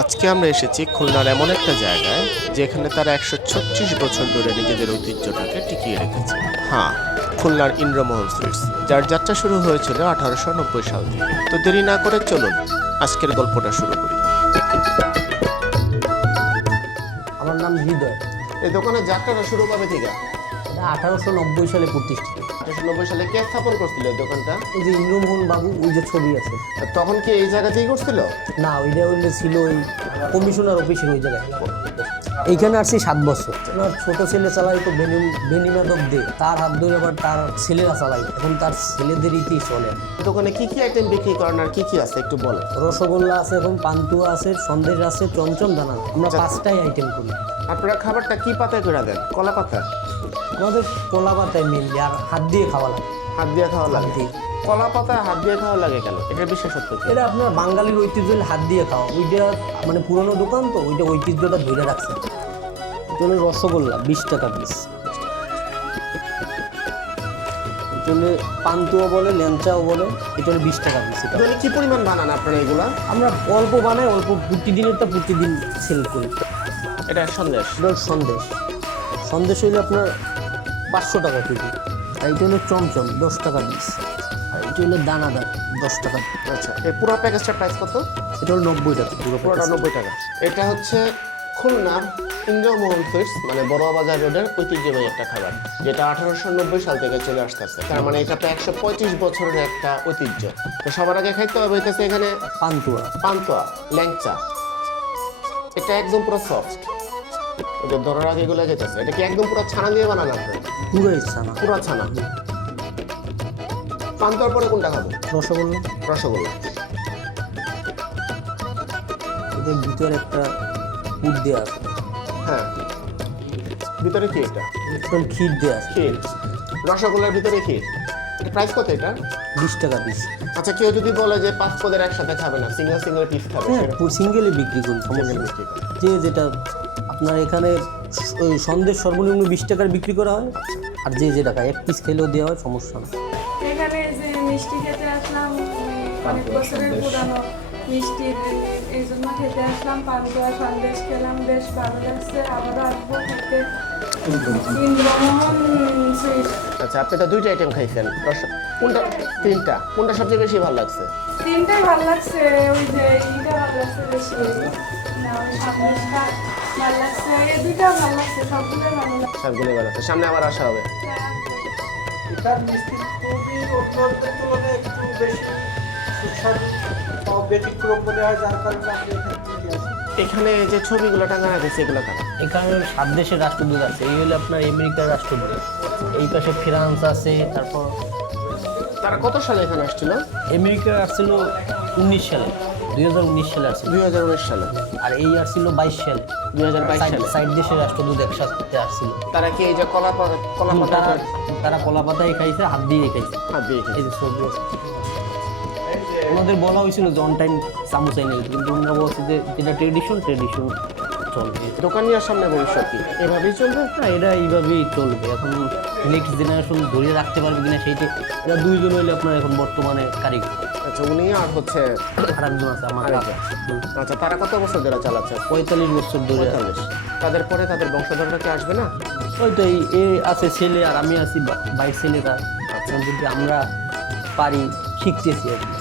আজকে আমরা এসেছি খুলনার এমন একটা জায়গায় যেখানে তারা 136 বছর ধরে নিজেদের ঐতিহ্যটাকে টিকিয়ে রেখেছে। হ্যাঁ, খুলনার ইন্দ্রমোহন সুইটস, যার যাত্রা শুরু হয়েছিল 1890 সাল থেকে। তো দেরি না করে চলুন আজকের গল্পটা শুরু করি। আমার নাম হৃদয়। এই দোকানের যাত্রাটা শুরু কবে থেকে? এটা 1890 সালে প্রতিষ্ঠিত। 1890 সালে কে স্থাপন করছিল এই দোকানটা? ওই যে ইন্দ্রমোহন বাবু, ওই যে ছবি আছে। তখন কি এই জায়গাতেই করছিল? না, ওইটা ছিল ওই কমিশনার অফিসের ওই জায়গায়। এইখানে আসছি 7 বছর। আমার ছোট ছেলে চালাই তো বেনিমাদব দে, তার হাত ধরে আবার তার ছেলেরা চালাই, এখন তার ছেলেদের ইতি চলে। দোকানে কি কি আইটেম বিক্রি করেন আর কি কি আছে একটু বলেন। রসগোল্লা আছে, এখন পান্তুয়া আছে, সন্দেশ আছে, চমচম দানা। আমরা 5টাই আইটেম করি। আপনারা খাবারটা কি পাতায় করে দেন? কলা পাতা? আমাদের কলা পাতায় মেনলি, আর হাত দিয়ে খাওয়া লাগে। হাত দিয়ে খাওয়া লাগে? দিয়ে। কলা পাতা হাত দিয়ে খাওয়া লাগে কেন? এটার বিশেষত্ব কি? এটা আপনার বাঙালির ঐতিহ্য, হাত দিয়ে খাওয়া। ওইটা মানে পুরনো দোকান তো, ওইটা ঐতিহ্যটা ধরে রাখছে। এটা হলো রসগোল্লা, 20 টাকা পিস। এটা হলো পান্তুয়া বলে, ল্যাংচাও বলে, এটা হলো 20 টাকা পিস। এটা কি পরিমাণ বানান আপনারা এগুলা? আমরা অল্প বানাই, অল্প প্রতিদিনেরটা প্রতিদিন সেল করি। এটা সন্দেশ? এটা হলো সন্দেশ। সন্দেশ হইলে আপনার 500 টাকা কেজি। আর এটা হলো চমচম, 10 টাকা পিস। আর এটা হলো দানাদার, 10 টাকা। আচ্ছা, এই পুরো প্যাকেজটার প্রাইস কত? এটা হলো 90 টাকা পুরো। পুরোটা 90 টাকা। এটা হচ্ছে খুলনার ইন্দ্রমোহন সুইটস, মানে বড় বাজার রোডের ঐতিহ্যবাহী একটা খাবার, যেটা 1890 সাল থেকে চলে আসতেছে। তার মানে এটা তো 125 বছরের একটা ঐতিহ্য। তো সবার আগে খাইতে হবে হইতেছে এখানে পান্তুয়া। পান্তুয়া, ল্যাংচা। এটা একদম পুরো সফট, ওদের ধরার আগে এগুলো যেতেছে। এটা কি একদম পুরো ছানা দিয়ে বানানো? আপনার পুরো ইচ্ছা না, পুরো ছানা। পান্তুয়ার পরে কোনটা খাবো? রসগোল্লা। রসগোল্লা। এদের ভিতরে একটা পুর দেওয়া আছে। হ্যাঁ, ভিতরে কি এটা? ক্ষীর দেওয়া আছে। ক্ষীর। রসগোল্লার ভিতরে ক্ষীর। প্রাইস কত এটা? 20 টাকা পিস। আচ্ছা, কেউ যদি বলে যে 5 পদের একসাথে খাবে না, সিঙ্গেল সিঙ্গেল পিস খাবে, হ্যাঁ, সেরকম? সিঙ্গেলে বিক্রি করি, সমস্যা সিঙ্গেল নেই। বিক্রি করে। যে যেটা আপনার এখানে ওই সন্দেশ সর্বনিম্ন 20 টাকার বিক্রি করা হয়, আর যে যে টাকা 1 পিস খেলেও দেওয়া হয়, সমস্যা না। এখানে যে মিষ্টি খেতে আসলাম, অনেক বছরের পুরানো মিষ্টি, এই জন্য খেতে আসলাম। পান্তুয়া সন্দেশ খেলাম, বেশ ভালো লাগছে। আবারও আসবো খেতে। ইন্দ্রমোহন সুইট। আচ্ছা, আপনি তো 2টা আইটেম খাইছেন। কোনটা? 3টা। কোনটা সবচেয়ে বেশি ভালো লাগছে? 3টাই ভালো লাগছে। ওই যে এইটা ভালো লাগছে বেশি, না ওই সন্দেশটা ভালো লাগছে। এই দুইটা ভালো লাগছে, সবগুলোই ভালো লাগছে। সবগুলো ভালো লাগছে। সামনে আবার আসা হবে। এটার মিষ্টি খুবই অন্যদের তুলনায় একটু বেশি সুস্বাদু বা ব্যতিক্রম মনে হয়, যার কারণে আপনি এখানে নিয়ে আসেন। এখানে যে ছবিগুলো টাঙানো আছে সেগুলো কারা? এখানে 7 দেশের রাষ্ট্রদূত আছে। এই হলো আপনার আমেরিকার রাষ্ট্রদূত, এই পাশে ফ্রান্স আছে, তারপর তারা কত সালে এখানে আসছিল? আমেরিকা আসছিল 19 সালে, 2019 সালে আসছিল। 2019 সালে। আর এই আসছিল 22 সালে, 2022 সালে। 60 দেশের রাষ্ট্রদূত একসাথে আসছিল। তারা কি এই যে কলা পাতা তারা কলা পাতায় খাইছে, হাত দিয়ে খাইছে। হাত দিয়ে এই খেয়েছে? যে ছবি আছে। ওনাদের বলা হয়েছিল যে অন টাইম চামচ এনে দিতে, কিন্তু ওনারা বলছে যে যেটা ট্রেডিশন চলবে। দোকান নেওয়ার সামনে ভবিষ্যৎ কি এভাবেই চলবে? না, এটা এইভাবেই চলবে। এখন নেক্সট জেনারেশন ধরে রাখতে পারবে কিনা সেইটা, এরা 2জন হইলে আপনার এখন বর্তমানে কারিগর। আচ্ছা, উনি আর হচ্ছে আর একজন আছে আমার কাকা। আচ্ছা, তারা কত বছর ধরে চালাচ্ছে? 45 বছর ধরে। 45। তাদের পরে তাদের বংশধররা কি আসবে না? ওই তো এ আছে ছেলে, আর আমি আছি বাইর ছেলেরা। আচ্ছা, যদি আমরা পারি শিখতেছি আর কি।